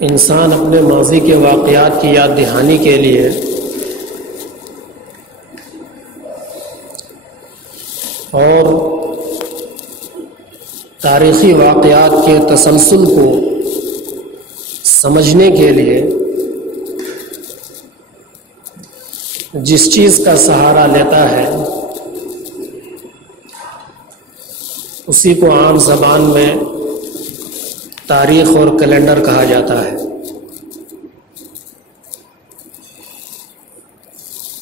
انسان اپنے ماضی کے واقعات کی یاد دہانی کے لیے اور تاریخی واقعات کے تسلسل کو سمجھنے کے لیے جس چیز کا سہارا لیتا ہے اسی کو عام زبان میں تاریخ اور کیلنڈر کہا جاتا ہے۔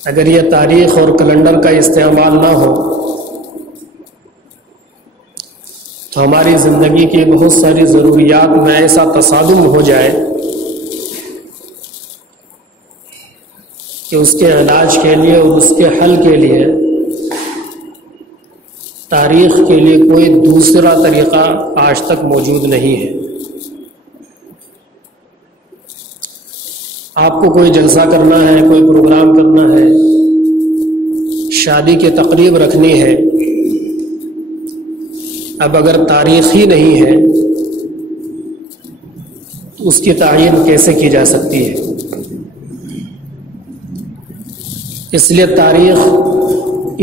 اگر یہ تاریخ اور کیلنڈر کا استعمال نہ ہو تو ہماری زندگی کی بہت ساری ضروریات میں ایسا تصادم ہو جائے کہ اس کے علاج کے لیے اور اس کے حل کے لیے تاریخ کے لیے کوئی دوسرا طریقہ آج تک موجود نہیں ہے۔ آپ کو کوئی جلسہ کرنا ہے، کوئی پروگرام کرنا ہے، شادی کی تقریب رکھنی ہے، اب اگر تاریخ ہی نہیں ہے تو اس کی تعین کیسے کی جا سکتی ہے؟ اس لیے تاریخ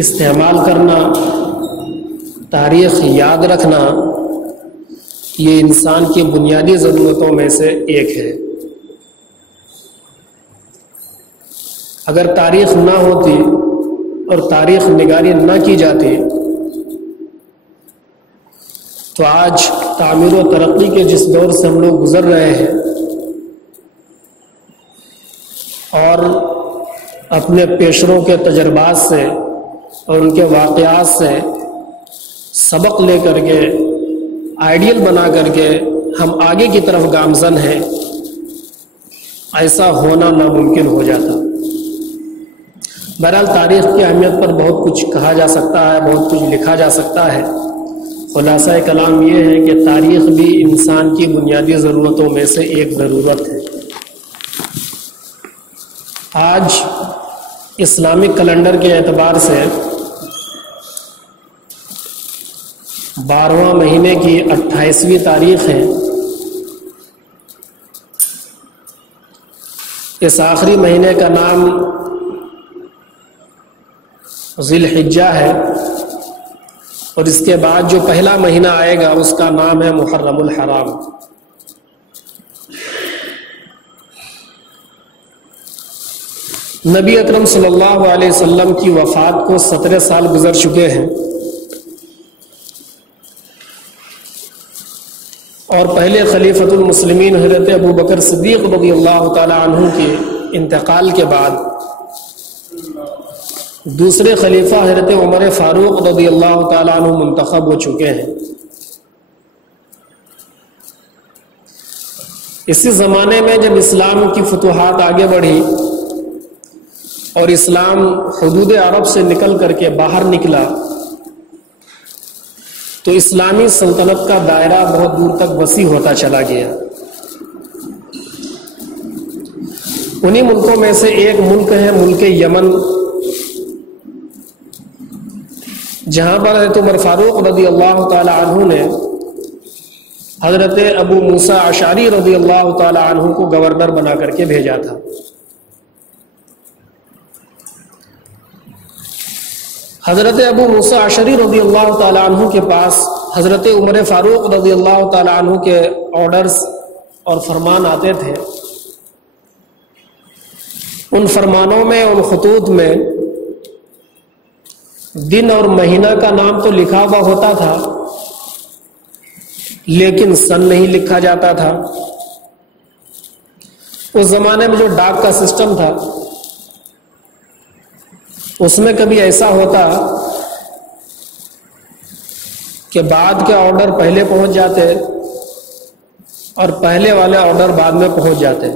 استعمال کرنا، تاریخ یاد رکھنا یہ انسان کی بنیادی ضرورتوں میں سے ایک ہے۔ اگر تاریخ نہ ہوتی اور تاریخ نگاری نہ کی جاتی تو آج تعمیر و ترقی کے جس دور سے ہم لوگ گزر رہے ہیں اور اپنے پیشروں کے تجربات سے اور ان کے واقعات سے سبق لے کر کے آئیڈیل بنا کر کے ہم آگے کی طرف گامزن ہیں، ایسا ہونا ناممکن ہو جاتا۔ بہرحال تاریخ کی اہمیت پر بہت کچھ کہا جا سکتا ہے، بہت کچھ لکھا جا سکتا ہے۔ خلاصہ کلام یہ ہے کہ تاریخ بھی انسان کی بنیادی ضرورتوں میں سے ایک ضرورت ہے۔ آج اسلامک کیلنڈر کے اعتبار سے 12واں مہینے کی 28ویں تاریخ ہے۔ اس آخری مہینے کا نام ذی الحجہ ہے اور اس کے بعد جو پہلا مہینہ آئے گا اس کا نام ہے محرم الحرام۔ نبی اکرم صلی اللہ علیہ وسلم کی وفات کو 17 سال گزر چکے ہیں اور پہلے خلیفۃ المسلمین حضرت ابو بکر صدیق رضی اللہ تعالی عنہ کے انتقال کے بعد دوسرے خلیفہ حضرت عمر فاروق رضی اللہ تعالی عنہ منتخب ہو چکے ہیں۔ اسی زمانے میں جب اسلام کی فتوحات آگے بڑھی اور اسلام حدود عرب سے نکل کر کے باہر نکلا تو اسلامی سلطنت کا دائرہ بہت دور تک وسیع ہوتا چلا گیا۔ انہی ملکوں میں سے ایک ملک ہے ملک یمن، جہاں پر حضرت عمر فاروق رضی اللہ تعالی عنہ نے حضرت ابو موسیٰ اشعری رضی اللہ تعالی عنہ کو گورنر بنا کر کے بھیجا تھا۔ حضرت ابو موسیٰ اشعری رضی اللہ تعالی عنہ کے پاس حضرت عمر فاروق رضی اللہ تعالی عنہ کے آرڈرز اور فرمان آتے تھے۔ ان فرمانوں میں، ان خطوط میں دن اور مہینہ کا نام تو لکھا ہوا ہوتا تھا لیکن سن نہیں لکھا جاتا تھا۔ اس زمانے میں جو ڈاک کا سسٹم تھا اس میں کبھی ایسا ہوتا کہ بعد کے آرڈر پہلے پہنچ جاتے اور پہلے والے آرڈر بعد میں پہنچ جاتے۔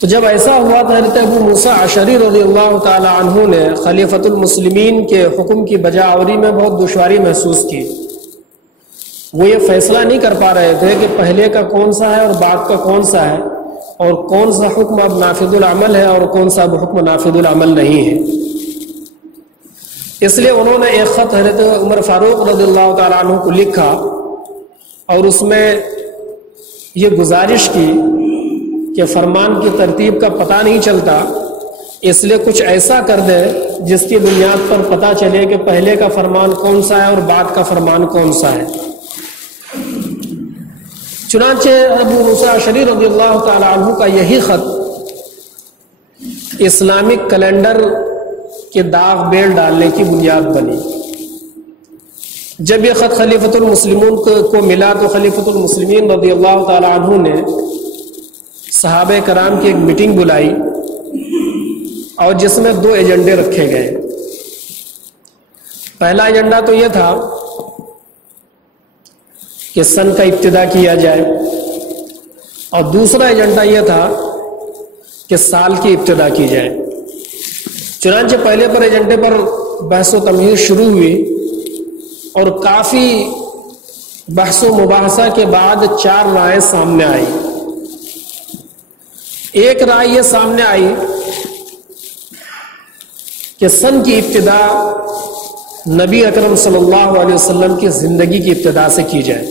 تو جب ایسا ہوا تو حضرت ابو موسیٰ اشعری رضی اللہ تعالی عنہ نے خلیفۃ المسلمین کے حکم کی بجا آوری میں بہت دشواری محسوس کی۔ وہ یہ فیصلہ نہیں کر پا رہے تھے کہ پہلے کا کون سا ہے اور بعد کا کون سا ہے، اور کون سا حکم اب نافذ العمل ہے اور کون سا حکم نافذ العمل نہیں ہے۔ اس لیے انہوں نے ایک خط حضرت عمر فاروق رضی اللہ تعالیٰ عنہ کو لکھا اور اس میں یہ گزارش کی کہ فرمان کی ترتیب کا پتہ نہیں چلتا، اس لیے کچھ ایسا کر دے جس کی بنیاد پر پتہ چلے کہ پہلے کا فرمان کون سا ہے اور بعد کا فرمان کون سا ہے۔ چنانچہ ابو موسیٰ اشعری رضی اللہ تعالی عنہ کا یہی خط اسلامک کیلنڈر کے داغ بیل ڈالنے کی بنیاد بنی۔ جب یہ خط خلیفۃ المسلمین کو ملا تو خلیفۃ المسلمین رضی اللہ تعالی عنہ نے صحابہ کرام کی ایک میٹنگ بلائی اور جس میں 2 ایجنڈے رکھے گئے۔ پہلا ایجنڈا تو یہ تھا کہ سن کا ابتدا کیا جائے، اور دوسرا ایجنڈا یہ تھا کہ سال کی ابتدا کی جائے۔ چنانچہ پہلے پر ایجنڈے پر بحث و تمہید شروع ہوئی اور کافی بحث و مباحثہ کے بعد 4 رائے سامنے آئی۔ ایک رائے یہ سامنے آئی کہ سن کی ابتدا نبی اکرم صلی اللہ علیہ وسلم کی زندگی کی ابتدا سے کی جائے۔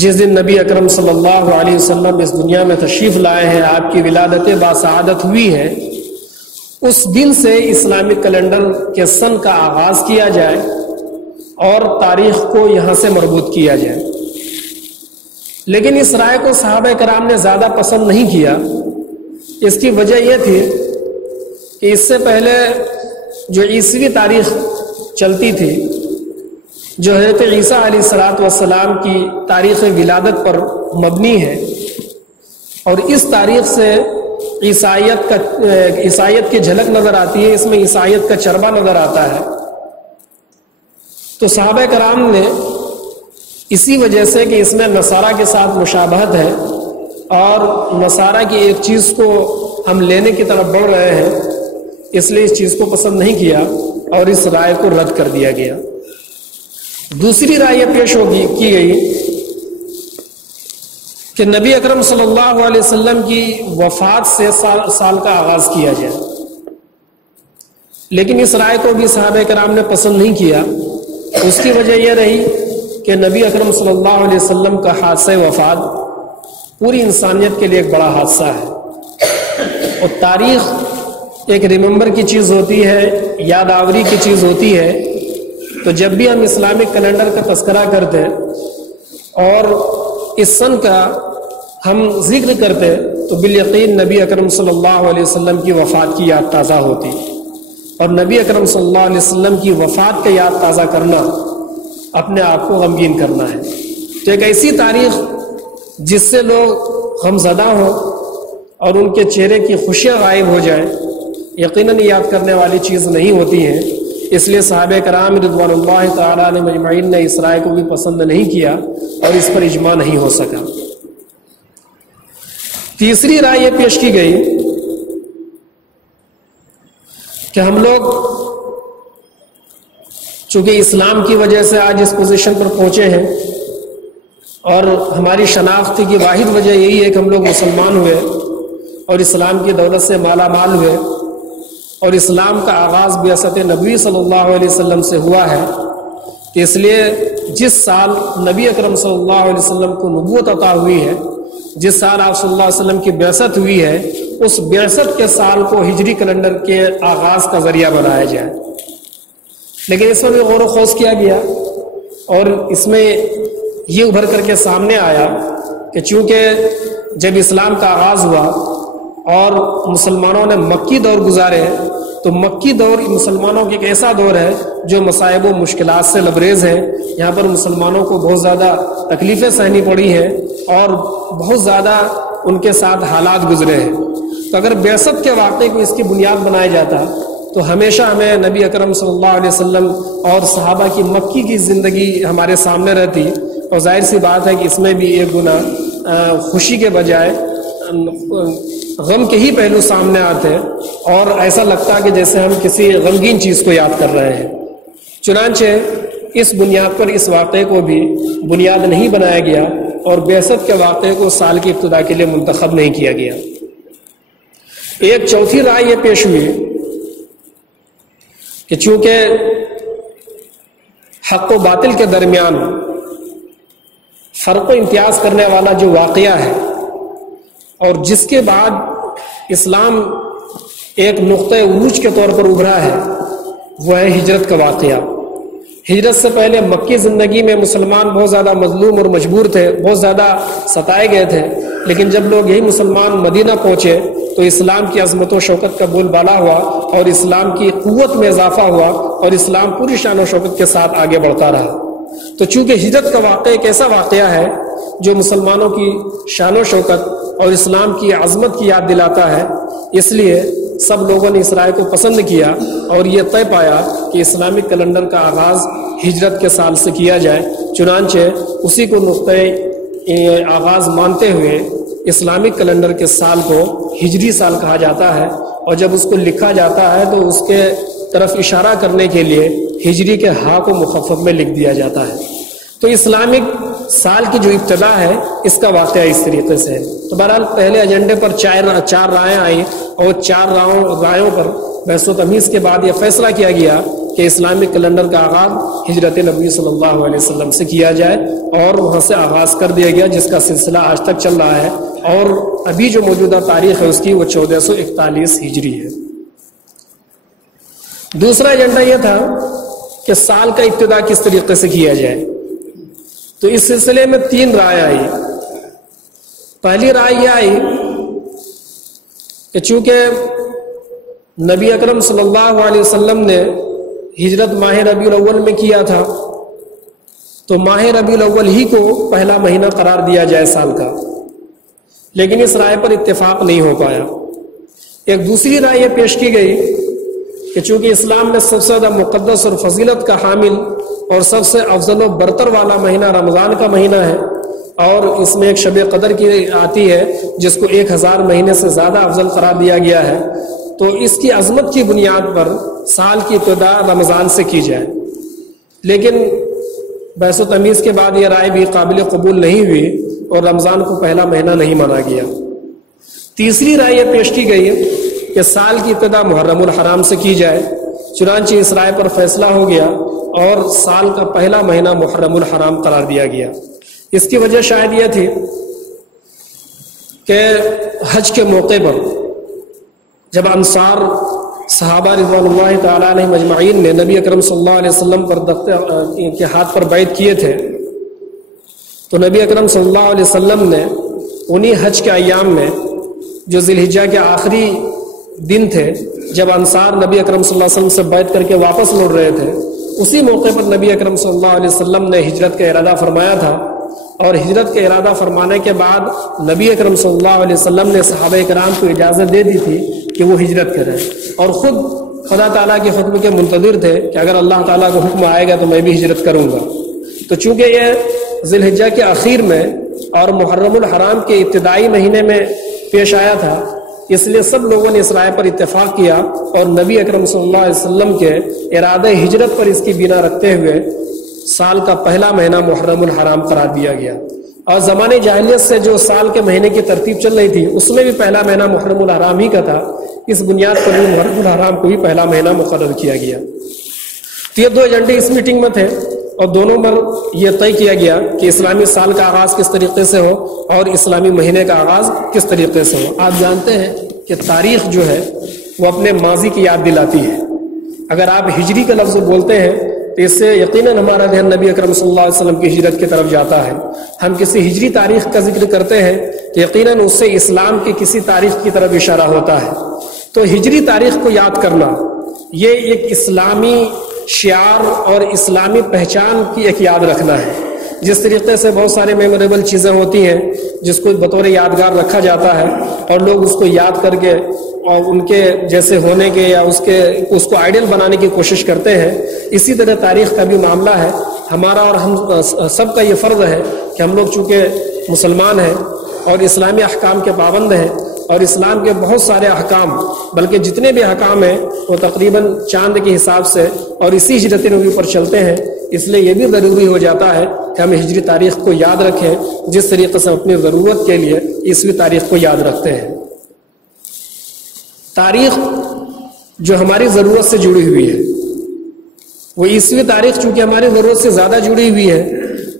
جس دن نبی اکرم صلی اللہ علیہ وسلم اس دنیا میں تشریف لائے ہیں، آپ کی ولادت باسعادت ہوئی ہے، اس دن سے اسلامک کیلنڈر کے سن کا آغاز کیا جائے اور تاریخ کو یہاں سے مربوط کیا جائے۔ لیکن اس رائے کو صحابہ کرام نے زیادہ پسند نہیں کیا۔ اس کی وجہ یہ تھی کہ اس سے پہلے جو عیسوی تاریخ چلتی تھی، جو حضرت عیسیٰ علیہ الصلوۃ والسلام کی تاریخ ولادت پر مبنی ہے، اور اس تاریخ سے عیسائیت کی جھلک نظر آتی ہے، اس میں عیسائیت کا چربا نظر آتا ہے۔ تو صحابہ کرام نے اسی وجہ سے کہ اس میں نصارہ کے ساتھ مشابہت ہے اور نصارہ کی ایک چیز کو ہم لینے کی طرف بڑھ رہے ہیں، اس لیے اس چیز کو پسند نہیں کیا اور اس رائے کو رد کر دیا گیا۔ دوسری رائے یہ پیش کی گئی کہ نبی اکرم صلی اللہ علیہ وسلم کی وفات سے سال کا آغاز کیا جائے، لیکن اس رائے کو بھی صحابہ کرام نے پسند نہیں کیا۔ اس کی وجہ یہ رہی کہ نبی اکرم صلی اللہ علیہ وسلم کا حادثہ وفات پوری انسانیت کے لیے ایک بڑا حادثہ ہے، اور تاریخ ایک ریممبر کی چیز ہوتی ہے، یاد آوری کی چیز ہوتی ہے۔ تو جب بھی ہم اسلامک کیلنڈر کا تذکرہ کرتے اور اس سن کا ہم ذکر کرتے تو بالیقین نبی اکرم صلی اللہ علیہ وسلم کی وفات کی یاد تازہ ہوتی، اور نبی اکرم صلی اللہ علیہ وسلم کی وفات کا یاد تازہ کرنا اپنے آپ کو غمگین کرنا ہے۔ تو ایک ایسی تاریخ جس سے لوگ غمزدہ ہوں اور ان کے چہرے کی خوشیاں غائب ہو جائیں، یقیناً یاد کرنے والی چیز نہیں ہوتی ہے۔ اس لیے صحابہ کرام رضوان اللہ تعالی علیہم اجمعین نے اس رائے کو بھی پسند نہیں کیا اور اس پر اجماع نہیں ہو سکا۔ تیسری رائے یہ پیش کی گئی کہ ہم لوگ چونکہ اسلام کی وجہ سے آج اس پوزیشن پر پہنچے ہیں، اور ہماری شناخت کی واحد وجہ یہی ہے کہ ہم لوگ مسلمان ہوئے اور اسلام کی دولت سے مالا مال ہوئے، اور اسلام کا آغاز بعثت نبوی صلی اللہ علیہ وسلم سے ہوا ہے، کہ اس لیے جس سال نبی اکرم صلی اللہ علیہ وسلم کو نبوت عطا ہوئی ہے، جس سال آپ صلی اللہ علیہ وسلم کی بعثت ہوئی ہے، اس بعثت کے سال کو ہجری کیلنڈر کے آغاز کا ذریعہ بنایا جائے۔ لیکن اس میں بھی غور و خوض کیا گیا، اور اس میں یہ ابھر کر کے سامنے آیا کہ چونکہ جب اسلام کا آغاز ہوا اور مسلمانوں نے مکی دور گزارے، تو مکی دور مسلمانوں کی ایک ایسا دور ہے جو مصائب و مشکلات سے لبریز ہے۔ یہاں پر مسلمانوں کو بہت زیادہ تکلیفیں سہنی پڑی ہیں اور بہت زیادہ ان کے ساتھ حالات گزرے ہیں۔ تو اگر بعثت کے واقعے کو اس کی بنیاد بنایا جاتا تو ہمیشہ ہمیں نبی اکرم صلی اللہ علیہ وسلم اور صحابہ کی مکی کی زندگی ہمارے سامنے رہتی، اور ظاہر سی بات ہے کہ اس میں بھی ایک گنا خوشی کے بجائے غم کے ہی پہلو سامنے آتے، اور ایسا لگتا کہ جیسے ہم کسی غمگین چیز کو یاد کر رہے ہیں۔ چنانچہ اس بنیاد پر اس واقعے کو بھی بنیاد نہیں بنایا گیا اور بعثت کے واقعے کو سال کی ابتدا کے لیے منتخب نہیں کیا گیا۔ ایک چوتھی رائے یہ پیش ہوئی کہ چونکہ حق و باطل کے درمیان فرق و امتیاز کرنے والا جو واقعہ ہے اور جس کے بعد اسلام ایک نقطۂ عروج کے طور پر ابھرا ہے وہ ہے ہجرت کا واقعہ۔ ہجرت سے پہلے مکی زندگی میں مسلمان بہت زیادہ مظلوم اور مجبور تھے، بہت زیادہ ستائے گئے تھے، لیکن جب لوگ یہی مسلمان مدینہ پہنچے تو اسلام کی عظمت و شوکت کا بول بالا ہوا اور اسلام کی قوت میں اضافہ ہوا اور اسلام پوری شان و شوکت کے ساتھ آگے بڑھتا رہا۔ تو چونکہ ہجرت کا واقعہ ایک ایسا واقعہ ہے جو مسلمانوں کی شان و شوکت اور اسلام کی عظمت کی یاد دلاتا ہے، اس لیے سب لوگوں نے اس رائے کو پسند کیا اور یہ طے پایا کہ اسلامی کیلنڈر کا آغاز ہجرت کے سال سے کیا جائے۔ چنانچہ اسی کو نقطۂ آغاز مانتے ہوئے اسلامک کیلنڈر کے سال کو ہجری سال کہا جاتا ہے، اور جب اس کو لکھا جاتا ہے تو اس کے طرف اشارہ کرنے کے لیے ہجری کے ہاں کو مخفف میں لکھ دیا جاتا ہے۔ تو اسلامک سال کی جو ابتدا ہے اس کا واقعہ اس طریقے سے ہے۔ تو بہرحال پہلے ایجنڈے پر چار رائیں آئیں اور چار رائوں پر بحث و تمیز کے بعد یہ فیصلہ کیا گیا کہ اسلامک کیلنڈر کا آغاز ہجرت نبی صلی اللہ علیہ وسلم سے کیا جائے، اور وہاں سے آغاز کر دیا گیا، جس کا سلسلہ آج تک چل رہا ہے، اور ابھی جو موجودہ تاریخ ہے اس کی وہ 1441 ہجری ہے۔ دوسرا ایجنڈا یہ تھا کہ سال کا ابتدا کس طریقے سے کیا جائے، تو اس سلسلے میں 3 رائے آئی۔ پہلی رائے یہ آئی کہ چونکہ نبی اکرم صلی اللہ علیہ وسلم نے ہجرت ماہ ربیع الاول میں کیا تھا تو ماہ ربیع الاول ہی کو پہلا مہینہ قرار دیا جائے سال کا، لیکن اس رائے پر اتفاق نہیں ہو پایا۔ ایک دوسری رائے یہ پیش کی گئی کہ چونکہ اسلام میں سب سے زیادہ مقدس اور فضیلت کا حامل اور سب سے افضل و برتر والا مہینہ رمضان کا مہینہ ہے، اور اس میں ایک شب قدر کی آتی ہے جس کو 1000 مہینے سے زیادہ افضل قرار دیا گیا ہے، تو اس کی عظمت کی بنیاد پر سال کی ابتدا رمضان سے کی جائے۔ لیکن بحث و تمیز کے بعد یہ رائے بھی قابل قبول نہیں ہوئی اور رمضان کو پہلا مہینہ نہیں مانا گیا۔ تیسری رائے یہ پیش کی گئی کہ سال کی ابتدا محرم الحرام سے کی جائے، چنانچہ اس رائے پر فیصلہ ہو گیا اور سال کا پہلا مہینہ محرم الحرام قرار دیا گیا۔ اس کی وجہ شاید یہ تھی کہ حج کے موقع پر جب انصار صحابہ رضوان اللہ تعالیٰ علیہم اجمعین نے نبی اکرم صلی اللہ علیہ وسلم پر کے ہاتھ پر بیعت کیے تھے، تو نبی اکرم صلی اللہ علیہ وسلم نے انہی حج کے ایام میں جو ذی الحجہ کے آخری دن تھے، جب انصار نبی اکرم صلی اللہ علیہ وسلم سے بیعت کر کے واپس لوٹ رہے تھے، اسی موقع پر نبی اکرم صلی اللہ علیہ وسلم نے ہجرت کا ارادہ فرمایا تھا، اور ہجرت کا ارادہ فرمانے کے بعد نبی اکرم صلی اللہ علیہ وسلم نے صحابہ کرام کو اجازت دے دی تھی کہ وہ ہجرت کریں، اور خود خدا تعالیٰ کے حکم کے منتظر تھے کہ اگر اللہ تعالیٰ کا حکم آئے گا تو میں بھی ہجرت کروں گا۔ تو چونکہ یہ ذی الحجہ کے اخیر میں اور محرم الحرام کے ابتدائی مہینے میں پیش آیا تھا، اس لیے سب لوگوں نے اس رائے پر اتفاق کیا اور نبی اکرم صلی اللہ علیہ وسلم کے ارادہ ہجرت پر اس کی بنا رکھتے ہوئے سال کا پہلا مہینہ محرم الحرام قرار دیا گیا۔ اور زمانے جاہلیت سے جو سال کے مہینے کی ترتیب چل رہی تھی اس میں بھی پہلا مہینہ محرم الحرام ہی کا تھا، اس بنیاد پر بھی محرم الحرام کو بھی پہلا مہینہ مقرر کیا گیا۔ تو یہ 2 ایجنڈے اس میٹنگ میں تھے، اور دونوں پر یہ طے کیا گیا کہ اسلامی سال کا آغاز کس طریقے سے ہو اور اسلامی مہینے کا آغاز کس طریقے سے ہو۔ آپ جانتے ہیں کہ تاریخ جو ہے وہ اپنے ماضی کی یاد دلاتی ہے۔ اگر آپ ہجری کا لفظ بولتے ہیں تو اس سے یقیناً ہمارا ذہن نبی اکرم صلی اللہ علیہ وسلم کی ہجرت کی طرف جاتا ہے۔ ہم کسی ہجری تاریخ کا ذکر کرتے ہیں تو یقیناً اس سے اسلام کی کسی تاریخ کی طرف اشارہ ہوتا ہے۔ تو ہجری تاریخ کو یاد کرنا یہ ایک اسلامی شعار اور اسلامی پہچان کی ایک یاد رکھنا ہے۔ جس طریقے سے بہت سارے میموریبل چیزیں ہوتی ہیں جس کو بطور یادگار رکھا جاتا ہے اور لوگ اس کو یاد کر کے اور ان کے جیسے ہونے کے یا اس کو آئیڈیل بنانے کی کوشش کرتے ہیں، اسی طرح تاریخ کا بھی معاملہ ہے۔ ہمارا اور ہم سب کا یہ فرض ہے کہ ہم لوگ چونکہ مسلمان ہیں اور اسلامی احکام کے پابند ہیں، اور اسلام کے بہت سارے احکام بلکہ جتنے بھی احکام ہیں وہ تقریباً چاند کے حساب سے اور اسی ہجرت نبوی پر چلتے ہیں، اس لیے یہ بھی ضروری ہو جاتا ہے کہ ہم ہجری تاریخ کو یاد رکھیں جس طریقے سے اپنی ضرورت کے لیے عیسوی تاریخ کو یاد رکھتے ہیں۔ تاریخ جو ہماری ضرورت سے جڑی ہوئی ہے وہ عیسوی تاریخ چونکہ ہماری ضرورت سے زیادہ جڑی ہوئی ہے،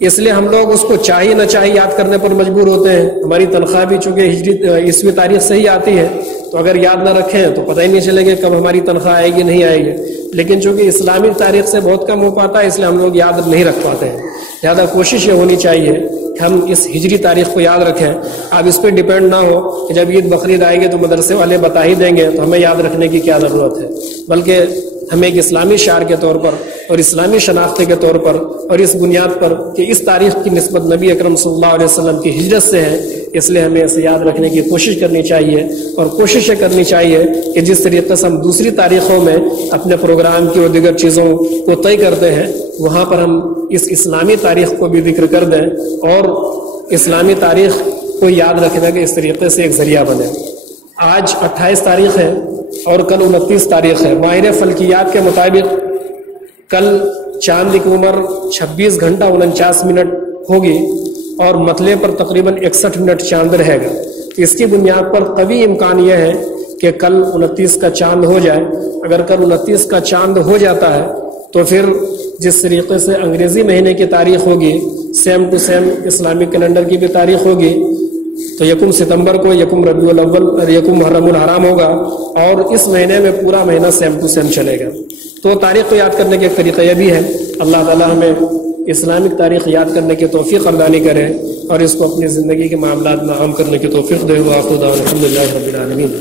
اس لیے ہم لوگ اس کو چاہیے نہ چاہیے یاد کرنے پر مجبور ہوتے ہیں. ہماری تنخواہ بھی چونکہ ہجری عیسوی تاریخ سے ہی آتی ہے، تو اگر یاد نہ رکھیں تو پتہ ہی نہیں چلے گا کب ہماری تنخواہ آئے گی نہیں آئے گی. لیکن چونکہ اسلامی تاریخ سے بہت کم ہو پاتا ہے، اس لیے ہم لوگ یاد نہیں رکھ پاتے ہیں. لہٰذا کوشش یہ ہونی چاہیے کہ ہم اس ہجری تاریخ کو یاد رکھیں. آپ اس پہ ڈیپینڈ نہ ہو کہ جب عید بقرعید آئے گی تو مدرسے والے بتا ہی دیں گے تو ہمیں یاد رکھنے کی کیا ضرورت ہے، بلکہ ہمیں ایک اسلامی شعار کے طور پر اور اسلامی شناخت کے طور پر اور اس بنیاد پر کہ اس تاریخ کی نسبت نبی اکرم صلی اللہ علیہ وسلم کی ہجرت سے ہے، اس لیے ہمیں اسے یاد رکھنے کی کوشش کرنی چاہیے. اور کوشش یہ کرنی چاہیے کہ جس طریقے سے ہم دوسری تاریخوں میں اپنے پروگرام کی اور دیگر چیزوں کو طے کرتے ہیں، وہاں پر ہم اس اسلامی تاریخ کو بھی ذکر کر دیں اور اسلامی تاریخ کو یاد رکھنے کے اس طریقے سے ایک ذریعہ بنے. آج 28 تاریخ ہے اور کل 29 تاریخ ہے. ماہر فلکیات کے مطابق کل چاند کی عمر 26 گھنٹہ 49 منٹ ہوگی اور مطلع پر تقریباً 61 منٹ چاند رہے گا. اس کی بنیاد پر قوی امکان یہ ہے کہ کل 29 کا چاند ہو جائے. اگر کل 29 کا چاند ہو جاتا ہے تو پھر جس طریقے سے انگریزی مہینے کی تاریخ ہوگی same to same Islamic calendar کی بھی تاریخ ہوگی، تو 1 ستمبر کو 1 ربیع الاول اور 1 محرم الحرام ہوگا اور اس مہینے میں پورا مہینہ سیم ٹو سیم چلے گا. تو تاریخ کو یاد کرنے کا ایک طریقہ یہ بھی ہے. اللہ تعالیٰ ہمیں اسلامک تاریخ یاد کرنے کی توفیق عطا کرے اور اس کو اپنی زندگی کے معاملات میں عام کرنے کی توفیق دے. وآخر دعوانا الحمدللہ رب العالمین.